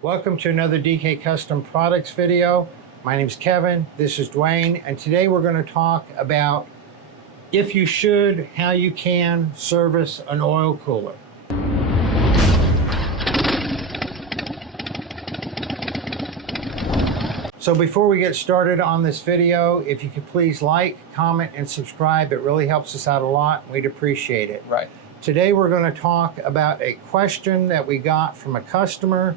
Welcome to another DK Custom Products video. My name is Kevin, this is Dwayne, and today we're going to talk about if you should, how you can service an oil cooler. So before we get started on this video, if you could please like, comment, and subscribe, it really helps us out a lot, and we'd appreciate it. Right. Today we're going to talk about a question that we got from a customer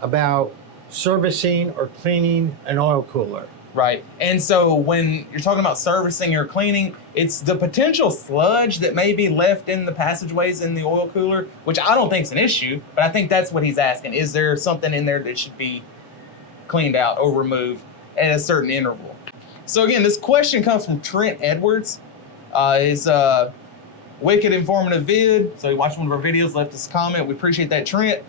about servicing or cleaning an oil cooler. Right. And so when you're talking about servicing or cleaning, it's the potential sludge that may be left in the passageways in the oil cooler, which I don't think is an issue, but I think that's what he's asking. Is there something in there that should be cleaned out or removed at a certain interval? So again, this question comes from Trent Edwards. His wicked informative vid. So he watched one of our videos, left us a comment. We appreciate that, Trent.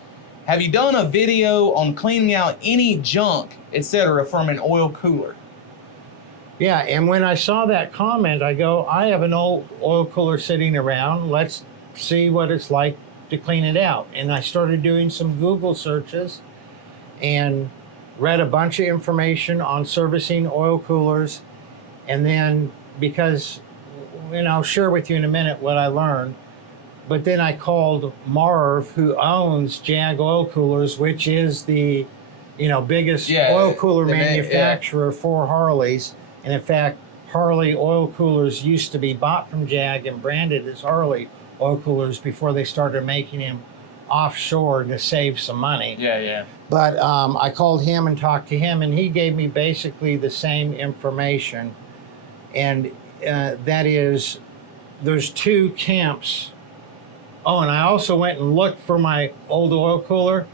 Have you done a video on cleaning out any junk, etc., from an oil cooler? Yeah, and when I saw that comment, I go, I have an old oil cooler sitting around. Let's see what it's like to clean it out. And I started doing some Google searches and read a bunch of information on servicing oil coolers. And then, because, and I'll share with you in a minute what I learned, but then I called Marv, who owns Jag Oil Coolers, which is the, biggest oil cooler manufacturer for Harleys. And in fact, Harley oil coolers used to be bought from Jag and branded as Harley oil coolers before they started making them offshore to save some money. Yeah. But I called him and talked to him, and he gave me basically the same information. And that is, there's two camps. Oh, and I also went and looked for my old oil cooler,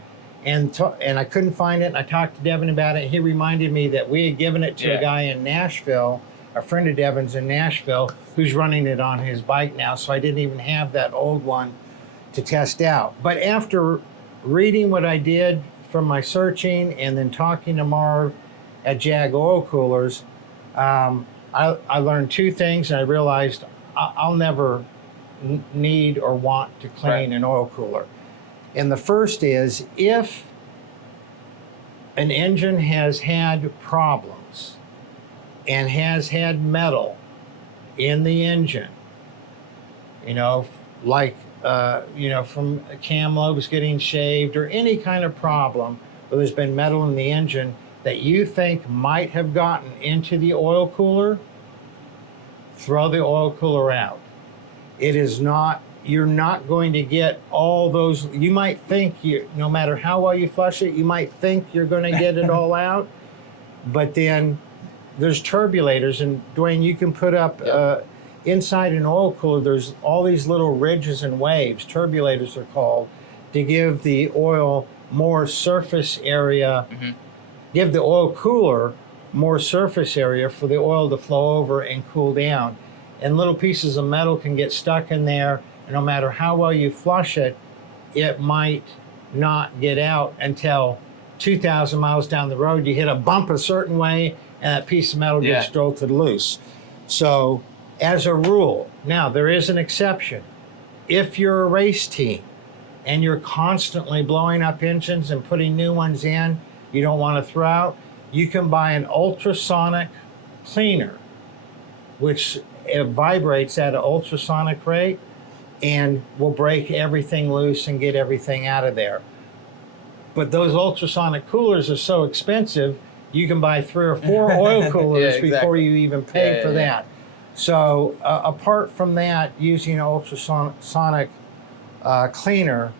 and I couldn't find it. And I talked to Devin about it. He reminded me that we had given it to a guy in Nashville, a friend of Devin's in Nashville, who's running it on his bike now. So I didn't even have that old one to test out. But after reading what I did from my searching and then talking to Marv at Jag Oil Coolers, I learned two things, and I realized I'll never need or want to clean an oil cooler. And the first is, if an engine has had problems and has had metal in the engine, like from cam lobes getting shaved or any kind of problem where there's been metal in the engine that you think might have gotten into the oil cooler, throw the oil cooler out. It is not, you're not going to get all those. You might think, no matter how well you flush it, you might think you're going to get it all out, but then there's turbulators, and Dwayne, you can put up inside an oil cooler, there's all these little ridges and waves, turbulators are called, to give the oil more surface area, give the oil cooler more surface area for the oil to flow over and cool down. And little pieces of metal can get stuck in there, and no matter how well you flush it, it might not get out until 2,000 miles down the road. You hit a bump a certain way, and that piece of metal gets jolted loose. So, as a rule, now there is an exception. If you're a race team and you're constantly blowing up engines and putting new ones in, you don't want to throw out, you can buy an ultrasonic cleaner, which it vibrates at an ultrasonic rate and will break everything loose and get everything out of there. But those ultrasonic coolers are so expensive, you can buy 3 or 4 oil coolers before you even pay for that. So apart from that, using an ultrasonic cleaner,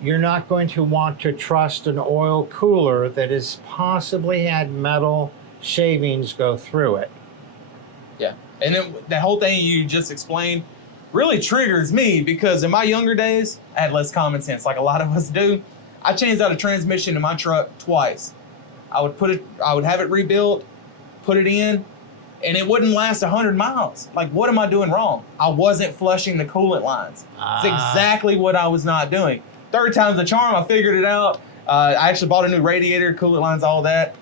you're not going to want to trust an oil cooler that has possibly had metal shavings go through it. Yeah. And then the whole thing you just explained really triggers me, because in my younger days, I had less common sense, like a lot of us do. I changed out a transmission in my truck twice. I would have it rebuilt, put it in, and it wouldn't last 100 miles. Like, what am I doing wrong? I wasn't flushing the coolant lines. It's exactly what I was not doing. Third time's the charm, I figured it out. I actually bought a new radiator, coolant lines, all that.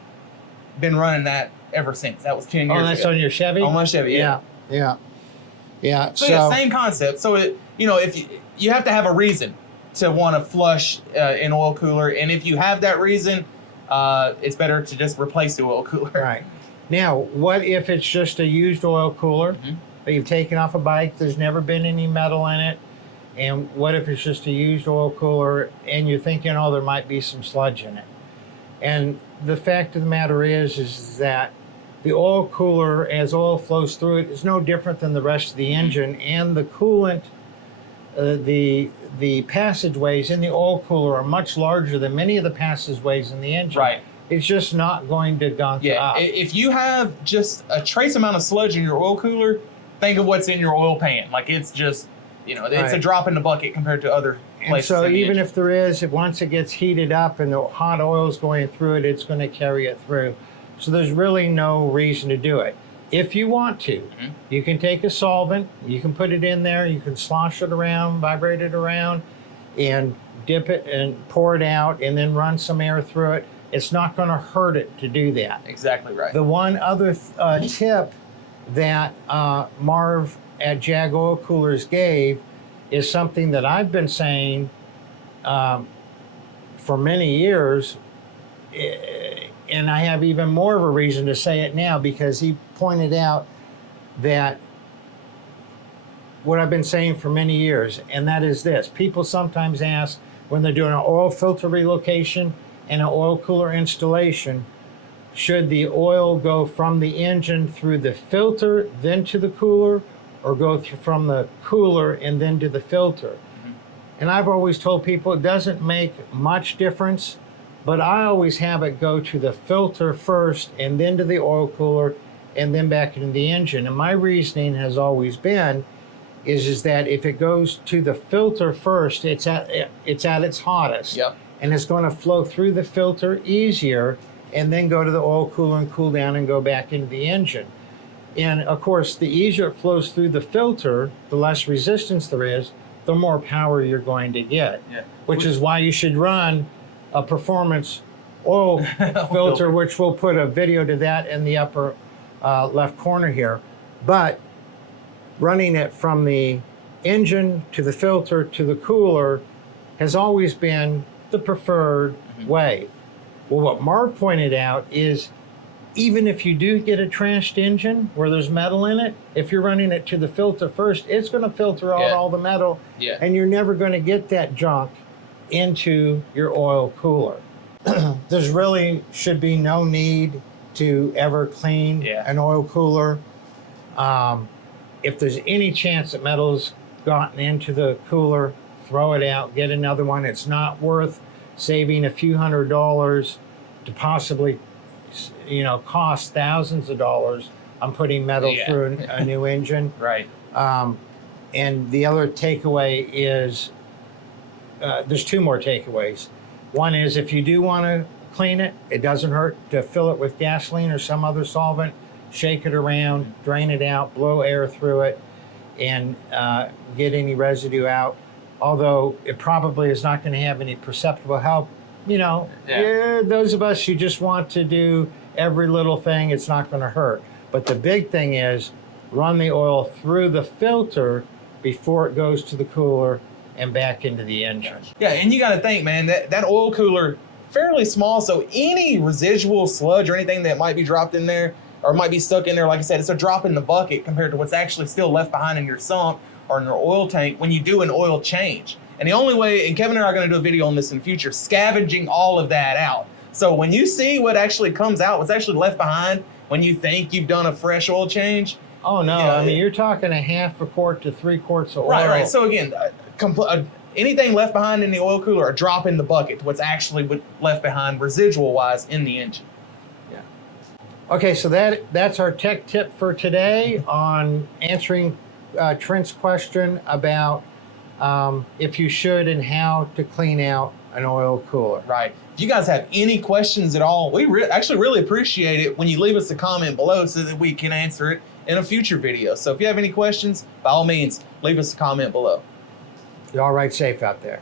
Been running that ever since. That was 10 years ago. Oh, that's on your Chevy? On my Chevy, yeah. Yeah. So yeah, same concept. So, if you have to have a reason. to want to flush an oil cooler. And if you have that reason, it's better to just replace the oil cooler. Right. Now, what if it's just a used oil cooler that you've taken off a bike, there's never been any metal in it, and what if it's just a used oil cooler and you're thinking, oh, there might be some sludge in it? And the fact of the matter is that the oil cooler, as oil flows through it, is no different than the rest of the engine, and the coolant, the passageways in the oil cooler are much larger than many of the passageways in the engine. Right. It's just not going to gunk up. If you have just a trace amount of sludge in your oil cooler, think of what's in your oil pan. Like, it's just, it's a drop in the bucket compared to other places. And so even if there is, once it gets heated up and the hot oil is going through it, it's going to carry it through. So there's really no reason to do it. If you want to, you can take a solvent, you can put it in there, you can slosh it around, vibrate it around, and dip it and pour it out, and then run some air through it. It's not going to hurt it to do that. Exactly right. The one other tip that Marv at Jag Oil Coolers gave is something that I've been saying for many years, and I have even more of a reason to say it now, because he pointed out that what I've been saying for many years, and that is this. People sometimes ask when they're doing an oil filter relocation and an oil cooler installation, should the oil go from the engine through the filter, then to the cooler, or go from the cooler and then to the filter? And I've always told people it doesn't make much difference, but I always have it go to the filter first and then to the oil cooler and then back into the engine. And my reasoning has always been is that if it goes to the filter first, it's at its hottest. Yep. And it's going to flow through the filter easier and then go to the oil cooler and cool down and go back into the engine. And of course, the easier it flows through the filter, the less resistance there is, the more power you're going to get. Yeah. Which is why you should run a performance oil filter, which we'll put a video to that in the upper left corner here. But running it from the engine to the filter to the cooler has always been the preferred way. Well, what Marv pointed out is even if you do get a trashed engine where there's metal in it, if you're running it to the filter first, it's going to filter out all the metal, and you're never going to get that junk into your oil cooler. There's really should be no need to ever clean an oil cooler. If there's any chance that metal's gotten into the cooler, throw it out, get another one. It's not worth saving a few $100s to possibly, cost thousands of dollars on putting metal through a new engine. Right. And the other takeaway is, there's two more takeaways. One is if you do want to clean it, it doesn't hurt to fill it with gasoline or some other solvent, shake it around, drain it out, blow air through it, and get any residue out. Although it probably is not going to have any perceptible help. Those of us who just want to do every little thing, it's not going to hurt. But the big thing is run the oil through the filter before it goes to the cooler and back into the engine. Yeah, and you got to think, man, that oil cooler, fairly small, so any residual sludge or anything that might be dropped in there or might be stuck in there, like I said, it's a drop in the bucket compared to what's actually still left behind in your sump or in your oil tank when you do an oil change. And the only way, and Kevin and I are going to do a video on this in the future, scavenging all of that out. So when you see what actually comes out, what's actually left behind when you think you've done a fresh oil change. Oh, no. I mean, you're talking a half a quart to 3 quarts of oil. Right. So again, anything left behind in the oil cooler, a drop in the bucket to what's actually left behind residual-wise in the engine. Yeah. Okay, so that's our tech tip for today on answering Trent's question about if you should and how to clean out an oil cooler. Right. If you guys have any questions at all, we actually really appreciate it when you leave us a comment below so that we can answer it in a future video. So if you have any questions, by all means, leave us a comment below. You all ride safe out there.